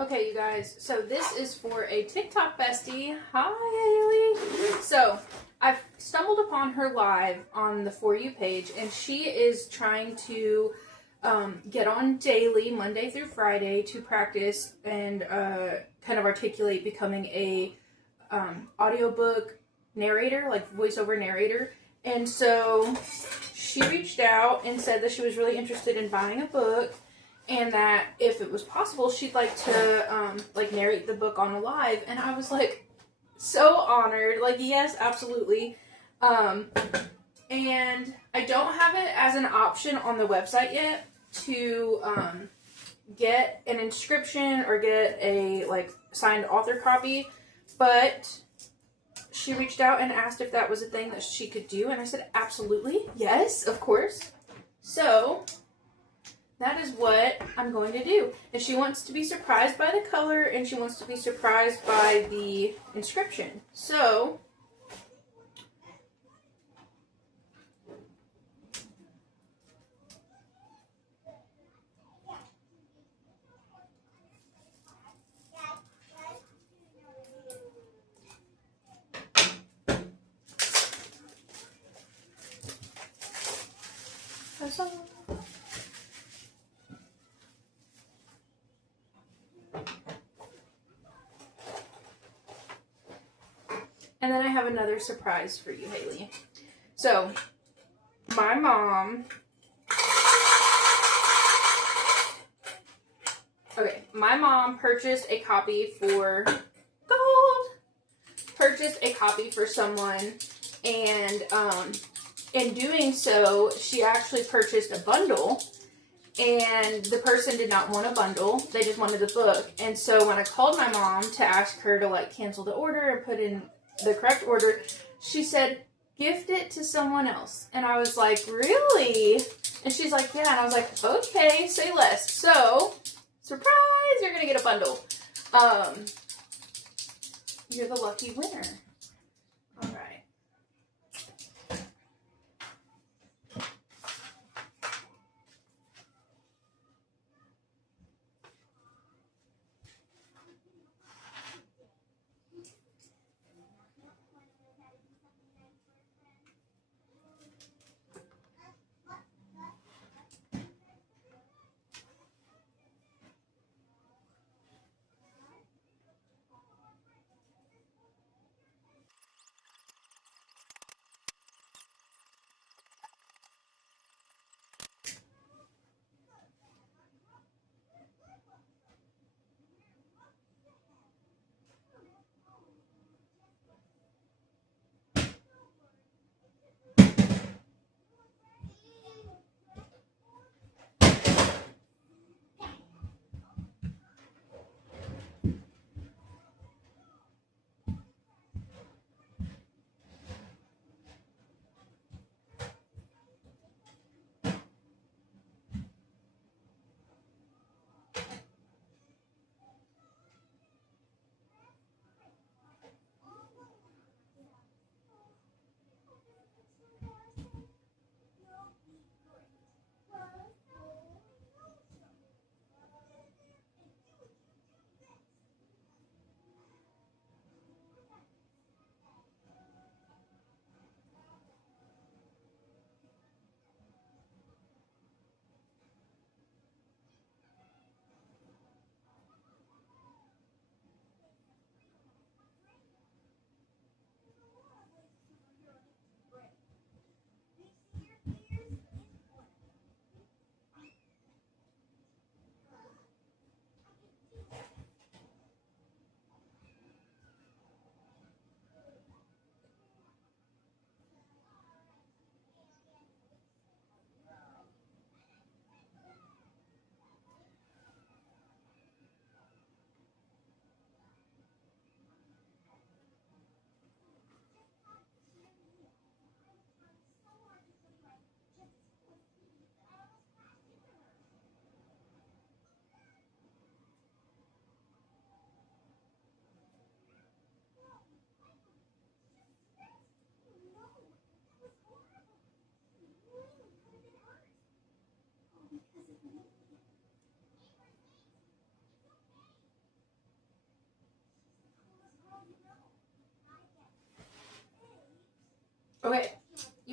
Okay, you guys, so this is for a TikTok bestie. Hi, Haley. So, I've stumbled upon her live on the For You page, and she is trying to get on daily, Monday through Friday, to practice and kind of articulate becoming a audiobook narrator, like voiceover narrator. And so, she reached out and said that she was really interested in buying a book. And that if it was possible, she'd like to narrate the book on a live. And I was like, so honored. Like, yes, absolutely. And I don't have it as an option on the website yet to get an inscription or get a signed author copy. But she reached out and asked if that was a thing that she could do. And I said, absolutely. Yes, of course. So that is what I'm going to do. And she wants to be surprised by the color, and she wants to be surprised by the inscription. So, and then I have another surprise for you, Haley. So, my mom purchased a copy for someone, and in doing so, she actually purchased a bundle, and the person did not want a bundle. They just wanted the book. And so when I called my mom to ask her to cancel the order and put in the correct order, she said, gift it to someone else. And I was like, really? And she's like, yeah. And I was like, okay, say less. So, surprise, you're going to get a bundle. You're the lucky winner. All right.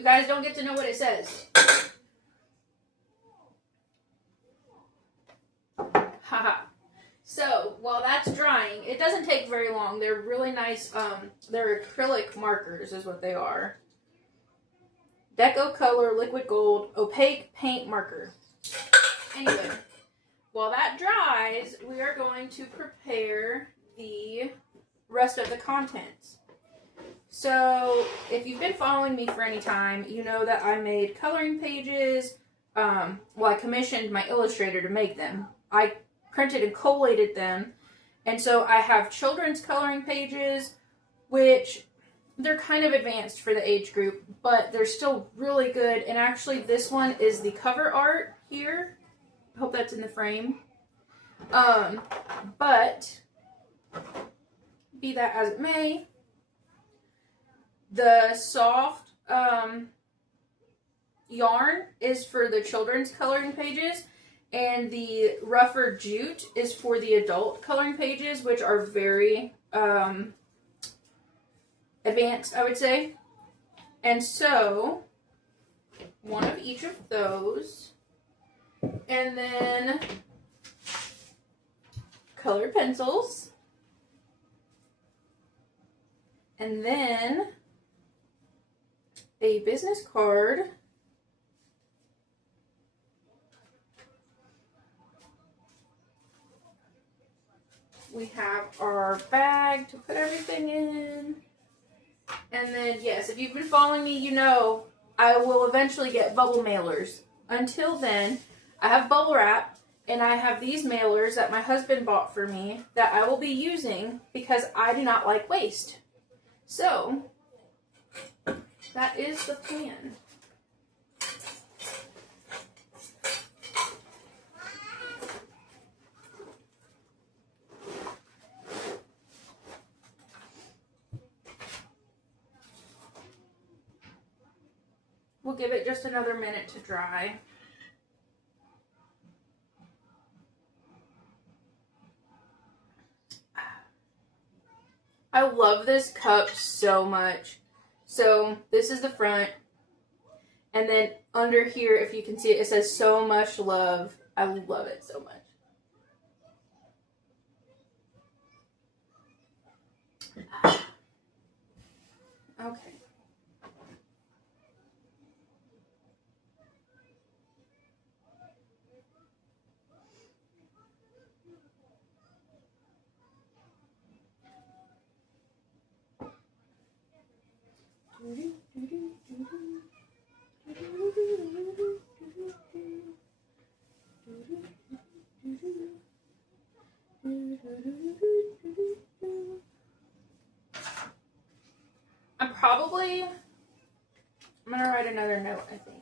guys don't get to know what it says. Haha. So, while that's drying, it doesn't take very long. They're really nice, they're acrylic markers is what they are. Deco Color Liquid Gold Opaque Paint Marker. Anyway, while that dries, we are going to prepare the rest of the contents. So, if you've been following me for any time, you know that I made coloring pages. I commissioned my illustrator to make them. I printed and collated them. And so I have children's coloring pages, which they're kind of advanced for the age group, but they're still really good. And actually this one is the cover art here. I hope that's in the frame. But be that as it may, the soft yarn is for the children's coloring pages, and the rougher jute is for the adult coloring pages, which are very advanced, I would say. And so, one of each of those, and then colored pencils, and then a business card, we have our bag to put everything in, and then yes, if you've been following me, you know I will eventually get bubble mailers. Until then, I have bubble wrap, and I have these mailers that my husband bought for me that I will be using because I do not like waste. So, that is the plan. We'll give it just another minute to dry. I love this cup so much. So this is the front. And then under here, if you can see it, it says so much love. I love it so much. Okay. I'm gonna write another note, I think.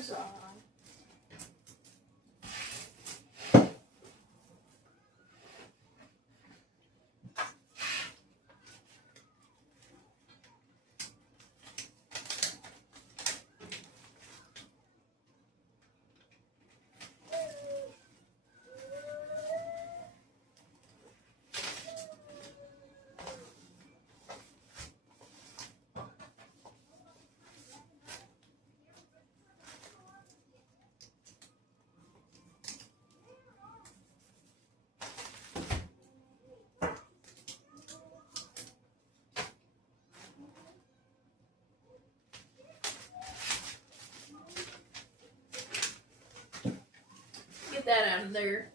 Huzzah. Get that out of there.